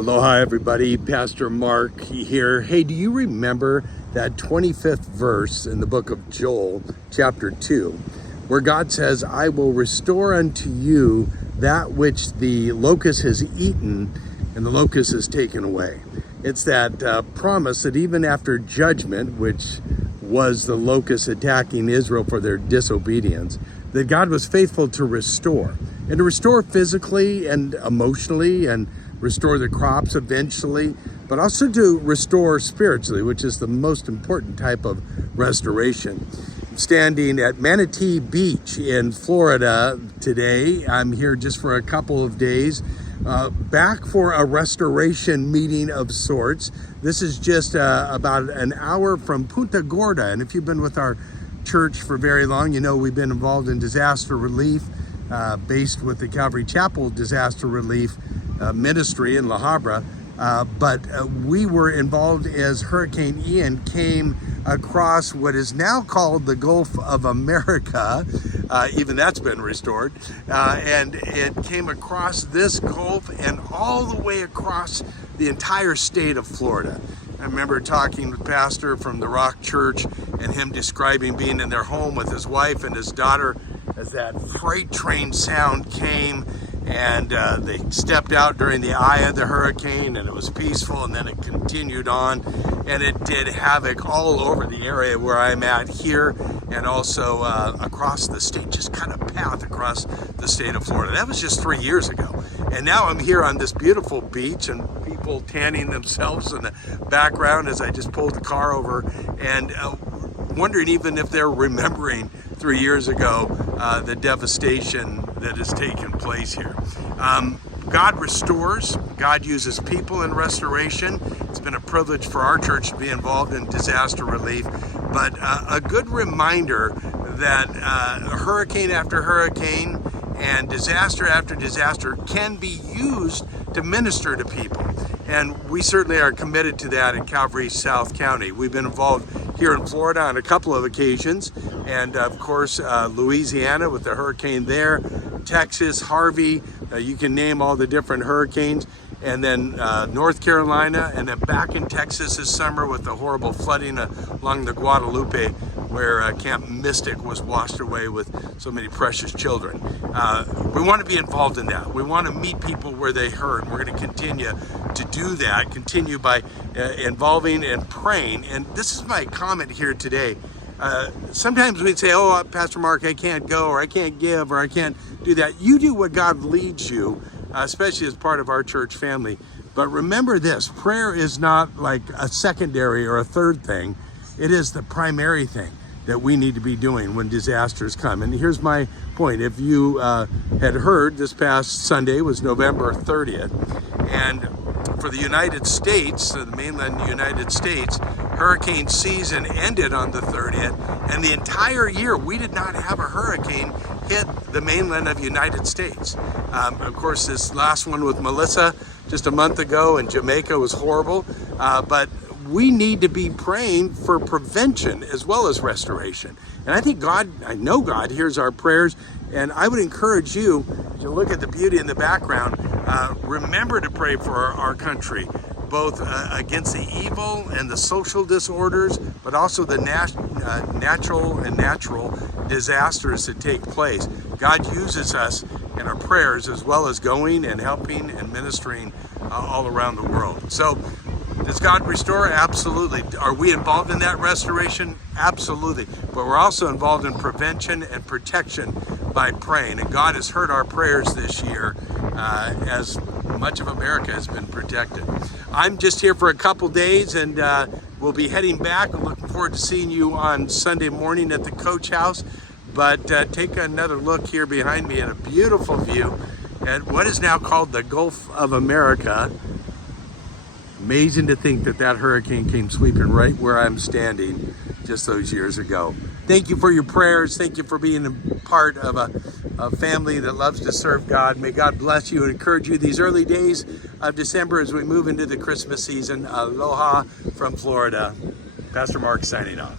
Aloha everybody, Pastor Mark here. Hey, do you remember that 25th verse in the book of Joel, chapter 2, where God says, I will restore unto you that which the locust has eaten and the locust has taken away. It's that promise that even after judgment, which was the locust attacking Israel for their disobedience, that God was faithful to restore, and to restore physically and emotionally, and restore the crops eventually, but also to restore spiritually, which is the most important type of restoration. I'm standing at Manatee Beach in Florida today. I'm here just for a couple of days, back for a restoration meeting of sorts. This is just about an hour from Punta Gorda, and if you've been with our church for very long, you know we've been involved in disaster relief, based with the Calvary Chapel Disaster Relief Ministry in La Habra, but we were involved as Hurricane Ian came across what is now called the Gulf of America. Even that's been restored, and it came across this Gulf and all the way across the entire state of Florida. I remember talking with Pastor from the Rock Church and him describing being in their home with his wife and his daughter as that freight train sound came, and they stepped out during the eye of the hurricane, and it was peaceful, and then it continued on, and it did havoc all over the area where I'm at here, and also across the state, just kind of path across the state of Florida. That was just 3 years ago, and now I'm here on this beautiful beach, and people tanning themselves in the background as I just pulled the car over, and wondering even if they're remembering 3 years ago the devastation that has taken place here. God restores. God uses people in restoration. It's been a privilege for our church to be involved in disaster relief, but a good reminder that hurricane after hurricane and disaster after disaster can be used to minister to people. And we certainly are committed to that in Calvary South County. We've been involved here in Florida on a couple of occasions, and of course Louisiana with the hurricane there, Texas, Harvey, you can name all the different hurricanes, and then North Carolina, and then back in Texas this summer with the horrible flooding along the Guadalupe, where Camp Mystic was washed away with so many precious children. We want to be involved in that. We want to meet people where they hurt. We're going to continue to do that, continue by involving and praying. And this is my comment here today. Sometimes we'd say, oh, Pastor Mark, I can't go, or I can't give, or I can't do that. You do what God leads you, especially as part of our church family. But remember this, prayer is not like a secondary or a third thing. It is the primary thing that we need to be doing when disasters come. And here's my point. If you had heard, this past Sunday was November 30th, and for the United States, the mainland United States, hurricane season ended on the 30th, and the entire year we did not have a hurricane hit the mainland of the United States. Of course, this last one with Melissa just a month ago in Jamaica was horrible, but we need to be praying for prevention as well as restoration. And I think God, I know God hears our prayers, and I would encourage you to look at the beauty in the background. Remember to pray for our country, both against the evil and the social disorders, but also the natural disasters that take place. God uses us in our prayers as well as going and helping and ministering all around the world. So, does God restore? Absolutely. Are we involved in that restoration? Absolutely. But we're also involved in prevention and protection by praying. And God has heard our prayers this year as much of America has been protected. I'm just here for a couple days, and we'll be heading back. I'm looking forward to seeing you on Sunday morning at the Coach House. But take another look here behind me at a beautiful view at what is now called the Gulf of America. Amazing to think that that hurricane came sweeping right where I'm standing just those years ago. Thank you for your prayers. Thank you for being a part of a family that loves to serve God. May God bless you and encourage you these early days of December as we move into the Christmas season. Aloha from Florida. Pastor Mark signing off.